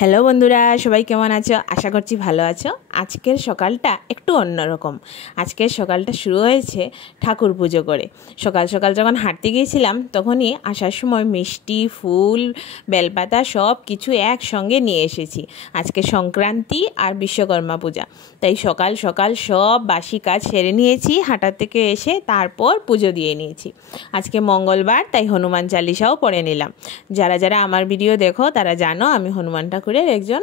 Hello বন্ধুরা, সবাই কেমন আছো? আশা করছি ভালো আছো। আজকের সকালটা একটু অন্যরকম। আজকের সকালটা শুরু হয়েছে ঠাকুর পুজো করে। সকাল সকাল যখন হাঁটতে গিয়েছিলাম তখনই আসার সময় মিষ্টি, ফুল, বেলপাতা সব কিছু একসঙ্গে নিয়ে এসেছি। আজকে সংক্রান্তি আর বিশ্বকর্মা পূজা, তাই সকাল সকাল সব বাসি কাজ সেরে নিয়েছি। হাঁটার থেকে এসে তারপর পুজো দিয়ে নিয়েছি। আজকে মঙ্গলবার, তাই হনুমান চালিসাও পড়ে নিলাম। যারা যারা আমার ভিডিও দেখো তারা জানো আমি হনুমান ঠাকুরের একজন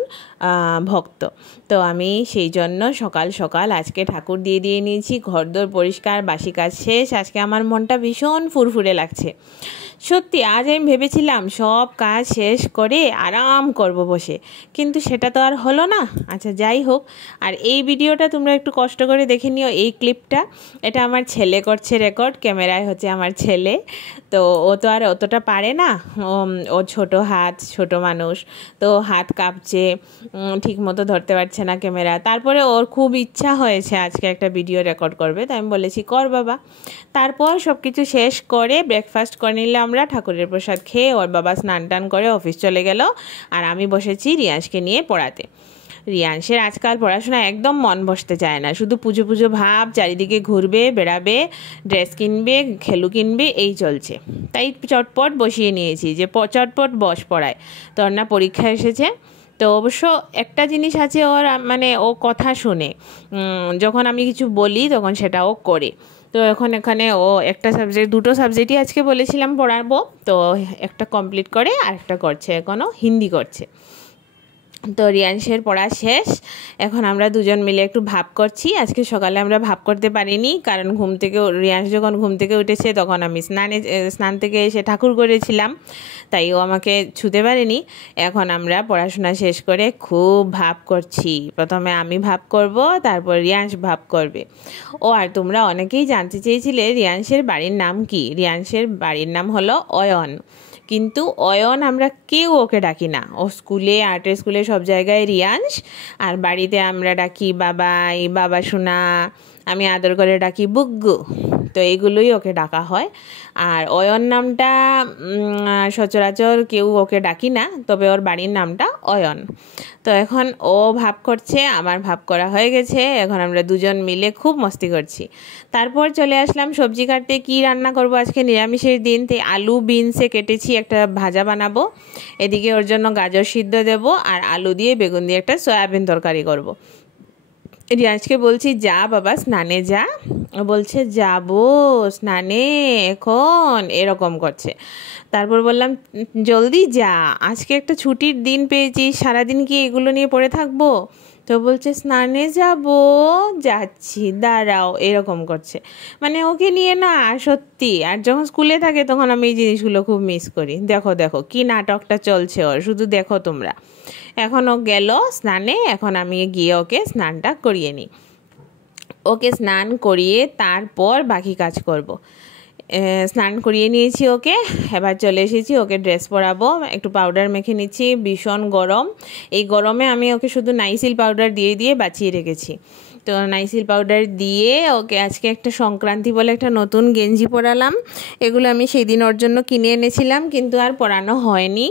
ভক্ত। তো আমি সেই জন্য সকাল সকাল আজকে ঠাকুর দিয়ে নিয়েছি। ঘরদোর পরিষ্কার, বাসি কাজ শেষ। আজকে আমার মনটা ভীষণ ফুরফুরে লাগছে। সত্যি আজ আমি ভেবেছিলাম সব কাজ শেষ করে আরাম করব বসে, কিন্তু সেটা তো আর হলো না। আচ্ছা যাই হোক, আর এই ভিডিওটা তোমরা একটু কষ্ট করে দেখে নিও। এই ক্লিপটা এটা আমার ছেলে করছে রেকর্ড, ক্যামেরায় হচ্ছে আমার ছেলে। তো ও তো আর অতটা পারে না, ও ছোট হাত, ছোট মানুষ, তো হাত কাঁপছে, ঠিক মতো ধরতে পারছে না ক্যামেরা। তারপরে ওর খুব ইচ্ছা হয়েছে আজকে একটা ভিডিও রেকর্ড করবে, তাই আমি বলেছি কর বাবা। তারপর সব কিছু শেষ করে ব্রেকফাস্ট করে নিলে আমরা, ঠাকুরের প্রসাদ খেয়ে ওর বাবা স্নান টান করে অফিস চলে গেল, আর আমি বসেছি রিয়াংশকে নিয়ে পড়াতে। রিয়াংশের আজকাল পড়াশোনা একদম মন বসতে চায় না, শুধু পুজো পুজো ভাব, চারিদিকে ঘুরবে, বেড়াবে, ড্রেস কিনবে, খেলু কিনবে, এই চলছে। তাই চটপট বসিয়ে নিয়েছি যে চটপট বস পড়ায়। তোর না পরীক্ষা এসেছে, তো অবশ্য একটা জিনিস আছে ওর, মানে ও কথা শুনে, যখন আমি কিছু বলি তখন সেটা ও করে। তো এখন এখানে ও একটা সাবজেক্ট, দুটো সাবজেক্টই আজকে বলেছিলাম পড়াবো, তো একটা কমপ্লিট করে আর একটা করছে, এখনও হিন্দি করছে। তো রিয়াংশের পড়া শেষ। এখন আমরা দুজন মিলে একটু ভাব করছি। আজকে সকালে আমরা ভাব করতে পারিনি, কারণ রিয়াংশ যখন ঘুম থেকে উঠেছে তখন আমি স্নান থেকে এসে ঠাকুর করেছিলাম, তাই ও আমাকে ছুতে পারেনি। এখন আমরা পড়াশোনা শেষ করে খুব ভাব করছি। প্রথমে আমি ভাব করব, তারপর রিয়াংশ ভাব করবে। ও আর তোমরা অনেকেই জানতে চেয়েছিলে রিয়াংশের বাড়ির নাম কি। রিয়াংশের বাড়ির নাম হলো অয়ন, কিন্তু অয়ন আমরা কেউ ওকে ডাকি না। ও স্কুলে, আর্টের স্কুলে সব জায়গায় রিয়াংশ, আর বাড়িতে আমরা ডাকি বাবাই, বাবা সোনা, আমি আদর করে ডাকি বুগ্গু। তো এইগুলোই ওকে ডাকা হয়। আর অয়ন নামটা সচরাচর কেউ ওকে ডাকি না, তবে ওর বাড়ির নামটা অয়ন। তো এখন ও ভাব করছে, আমার ভাব করা হয়ে গেছে। এখন আমরা দুজন মিলে খুব মস্তি করছি। তারপর চলে আসলাম সবজি কাটতে। কি রান্না করব আজকে, নিরামিষের দিন, তাই আলু বিনসে কেটেছি, একটা ভাজা বানাবো। এদিকে ওর জন্য গাজর সিদ্ধ দেব, আর আলু দিয়ে বেগুন দিয়ে একটা সয়াবিন তরকারি করব। রিয়াজকে বলছি যা বাবা স্নানে যা, ও বলছে যাবো স্নানে এখন, এরকম করছে। তারপর বললাম জলদি যা, আজকে একটা ছুটির দিন পেয়েছি, সারাদিন কি এগুলো নিয়ে পড়ে থাকবো? তো বলছে স্নানে যাব, যাচ্ছি দাঁড়াও, এরকম করছে। মানে ওকে নিয়ে না সত্যি, আর যখন স্কুলে থাকে তখন আমি এই জিনিসগুলো খুব মিস করি। দেখো দেখো কি নাটকটা চলছে ওর, শুধু দেখো তোমরা। এখন ও গেল স্নানে, এখন আমি গিয়ে ওকে স্নানটা করিয়ে নিই। ওকে স্নান করিয়ে তারপর বাকি কাজ করব। স্নান করিয়ে নিয়েছি ওকে, এবার চলে এসেছি ওকে ড্রেস পরাবো। একটু পাউডার মেখে নিচ্ছি, ভীষণ গরম। এই গরমে আমি ওকে শুধু নাইসিল পাউডার দিয়ে বাঁচিয়ে রেখেছি। তো নাইসিল পাউডার দিয়ে ওকে আজকে একটা সংক্রান্তি বলে একটা নতুন গেঞ্জি পরালাম। এগুলো আমি সেই দিন ওর জন্য কিনে এনেছিলাম, কিন্তু আর পরানো হয়নি।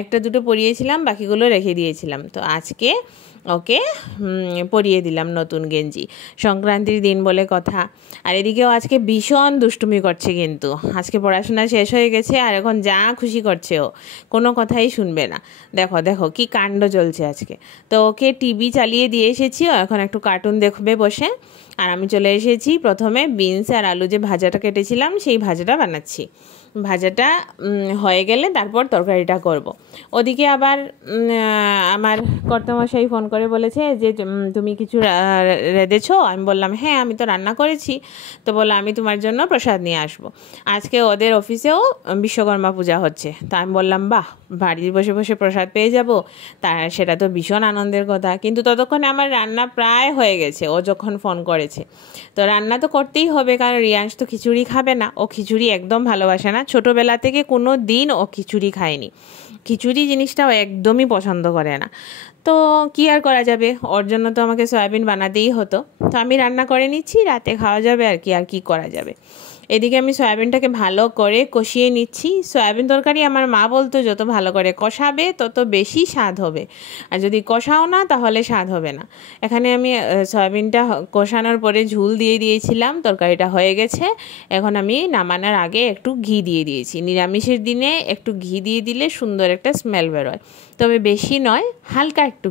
একটা দুটো পরিয়েছিলাম, বাকিগুলো রেখে দিয়েছিলাম। তো আজকে ওকে পরিয়ে দিলাম নতুন গেঞ্জি, সংক্রান্তির দিন বলে কথা। আর এদিকেও আজকে ভীষণ দুষ্টুমি করছে, কিন্তু আজকে পড়াশোনা শেষ হয়ে গেছে, আর এখন যা খুশি করছে, ও কোনো কথাই শুনবে না। দেখো দেখো কি কাণ্ড চলছে আজকে। তো ওকে টিভি চালিয়ে দিয়ে এসেছি, ও এখন একটু কার্টুন দেখবে বসে। আর আমি চলে এসেছি, প্রথমে বিনস আর আলু যে ভাজাটা কেটেছিলাম সেই ভাজাটা বানাচ্ছি। ভাজাটা হয়ে গেলে তারপর তরকারিটা করব। ওদিকে আবার আমার কর্তামশাই ফোন করে বলেছে যে তুমি কিছু রেঁধেছো? আমি বললাম হ্যাঁ, আমি তো রান্না করেছি। তো বললো আমি তোমার জন্য প্রসাদ নিয়ে আসবো। আজকে ওদের অফিসেও বিশ্বকর্মা পূজা হচ্ছে। তো আমি বললাম বাহ, বাড়ির বসে বসে প্রসাদ পেয়ে যাব, সেটা তো ভীষণ আনন্দের কথা। কিন্তু ততক্ষণে আমার রান্না প্রায় হয়ে গেছে ও যখন ফোন করেছে। তো রান্না তো করতেই হবে, কারণ রিয়াংশ তো খিচুড়ি খাবে না, ও খিচুড়ি একদম ভালোবাসে না। ছোটোবেলা থেকে কোনো দিন ও খিচুড়ি খায়নি, খিচুড়ি জিনিসটাও একদমই পছন্দ করে না। তো কি আর করা যাবে, ওর জন্য তো আমাকে সয়াবিন বানাতেই হতো। তো আমি রান্না করে নিচ্ছি, রাতে খাওয়া যাবে আর কি করা যাবে। এদিকে আমি সয়াবিনটাকে ভালো করে কষিয়ে নিচ্ছি। সয়াবিন তরকারি আমার মা বলতো যত ভালো করে কষাবে তত বেশি স্বাদ হবে, আর যদি কষাও না তাহলে স্বাদ হবে না। এখানে আমি সয়াবিনটা কষানোর পরে ঝুল দিয়ে দিয়েছিলাম, তরকারিটা হয়ে গেছে। এখন আমি নামানোর আগে একটু ঘি দিয়ে দিয়েছি। নিরামিষের দিনে একটু ঘি দিয়ে দিলে সুন্দর একটা স্মেল বেরোয়, তবে বেশি নয়, হালকা একটু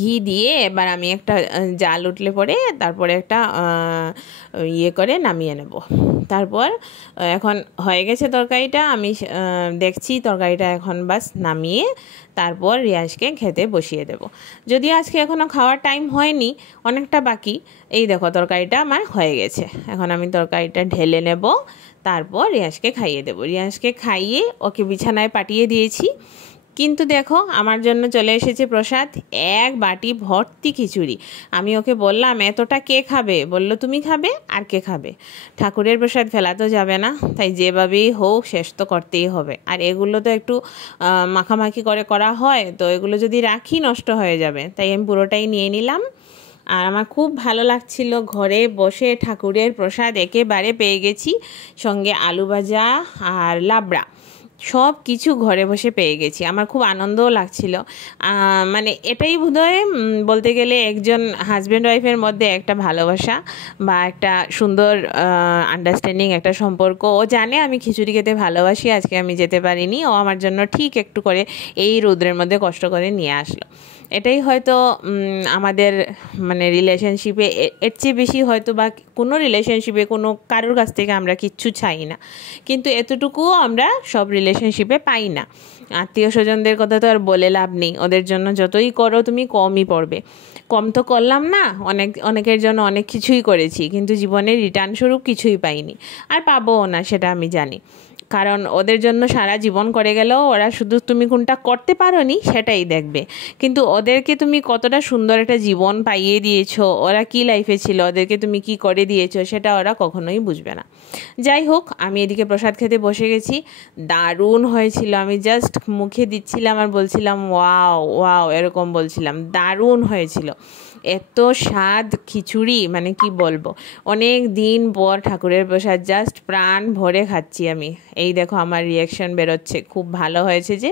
ঘি দিয়ে এবার আমি একটা জাল উঠলে পরে তারপরে একটা ইয়ে করে নামিয়ে নেব। তারপর এখন হয়ে গেছে তরকারিটা, আমি দেখছি তরকারিটা এখন বাস নামিয়ে তারপর রিয়াজকে খেতে বসিয়ে দেব। যদিও আজকে এখনও খাওয়ার টাইম হয়নি, অনেকটা বাকি। এই দেখো তরকারিটা আমার হয়ে গেছে। এখন আমি তরকারিটা ঢেলে নেব, তারপর রিয়াজকে খাইয়ে দেব। রিয়াজকে খাইয়ে ওকে বিছানায় পাঠিয়ে দিয়েছি। কিন্তু দেখো আমার জন্য চলে এসেছে প্রসাদ, এক বাটি ভর্তি খিচুড়ি। আমি ওকে বললাম এতটা কে খাবে, বলল তুমি খাবে, আর কে খাবে। ঠাকুরের প্রসাদ ফেলা তো যাবে না, তাই যেভাবেই হোক শেষ তো করতেই হবে। আর এগুলো তো একটু মাখামাখি করে করা হয়, তো এগুলো যদি রাখি নষ্ট হয়ে যাবে, তাই আমি পুরোটাই নিয়ে নিলাম। আর আমার খুব ভালো লাগছিল, ঘরে বসে ঠাকুরের প্রসাদ একেবারে পেয়ে গেছি, সঙ্গে আলু ভাজা আর লাবড়া সব কিছু ঘরে বসে পেয়ে গেছি। আমার খুব আনন্দও লাগছিল। মানে এটাই বোধহয় বলতে গেলে একজন হাজব্যান্ড ওয়াইফের মধ্যে একটা ভালোবাসা বা একটা সুন্দর আন্ডারস্ট্যান্ডিং একটা সম্পর্ক। ও জানে আমি খিচুড়ি খেতে ভালোবাসি, আজকে আমি যেতে পারিনি, ও আমার জন্য ঠিক একটু করে এই রোদ্রের মধ্যে কষ্ট করে নিয়ে আসলো। এটাই হয়তো আমাদের মানে রিলেশনশিপে এর চেয়ে বেশি হয়তো বা কোনো রিলেশনশিপে কোনো কারোর কাছ থেকে আমরা কিচ্ছু চাই না, কিন্তু এতটুকুও আমরা সব রিলেশনশিপে পাই না। আত্মীয় স্বজনদের কথা তো আর বলে লাভ নেই, ওদের জন্য যতই করো তুমি কমই পড়বে। কম তো করলাম না, অনেকের জন্য অনেক কিছুই করেছি, কিন্তু জীবনের রিটার্ন স্বরূপ কিছুই পাইনি, আর পাবোও না, সেটা আমি জানি। কারণ ওদের জন্য সারা জীবন করে গেলেও ওরা শুধু তুমি কোনটা করতে পারোনি সেটাই দেখবে, কিন্তু ওদেরকে তুমি কতটা সুন্দর একটা জীবন পাইয়ে দিয়েছো, ওরা কি লাইফে ছিল, ওদেরকে তুমি কি করে দিয়েছো, সেটা ওরা কখনোই বুঝবে না। যাই হোক, আমি এদিকে প্রসাদ খেতে বসে গেছি। দারুণ হয়েছিল, আমি জাস্ট মুখে দিচ্ছিলাম আর বলছিলাম ওয়াও ওয়াও, এরকম বলছিলাম, দারুণ হয়েছিল। এত স্বাদ খিচুড়ি, মানে কি বলবো। অনেক দিন পর ঠাকুরের প্রসাদ জাস্ট প্রাণ ভরে খাচ্ছি আমি। এই দেখো আমার রিয়াকশান বেরোচ্ছে, খুব ভালো হয়েছে যে,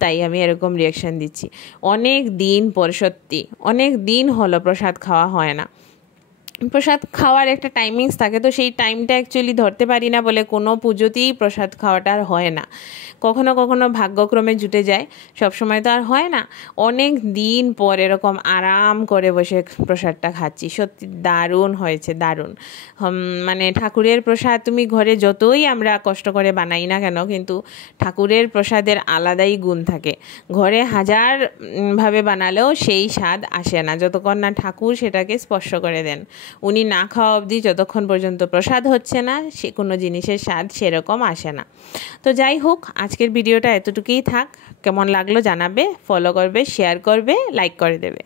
তাই আমি এরকম রিয়াকশান দিচ্ছি। অনেক দিন পর, সত্যি অনেক দিন হলো প্রসাদ খাওয়া হয় না। প্রসাদ খাওয়ার একটা টাইমিংস থাকে, তো সেই টাইমটা অ্যাকচুয়ালি ধরতে পারি না বলে কোনো পুজোতেই প্রসাদ খাওয়াটা আর হয় না। কখনো কখনো ভাগ্যক্রমে জুটে যায়, সব সময় তো আর হয় না। অনেক দিন পর এরকম আরাম করে বসে প্রসাদটা খাচ্ছি, সত্যি দারুণ হয়েছে, দারুণ। মানে ঠাকুরের প্রসাদ তুমি ঘরে যতই আমরা কষ্ট করে বানাই না কেন, কিন্তু ঠাকুরের প্রসাদের আলাদাই গুণ থাকে। ঘরে হাজার ভাবে বানালেও সেই স্বাদ আসে না যতক্ষণ না ঠাকুর সেটাকে স্পর্শ করে দেন। উনি না খাওয়া অবধি যতক্ষণ পর্যন্ত প্রসাদ হচ্ছে না, সে কোনো জিনিসের স্বাদ সেরকম আসে না। তো যাই হোক, আজকের ভিডিওটা এতটুকুই থাক। কেমন লাগলো জানাবে, ফলো করবে, শেয়ার করবে, লাইক করে দেবে।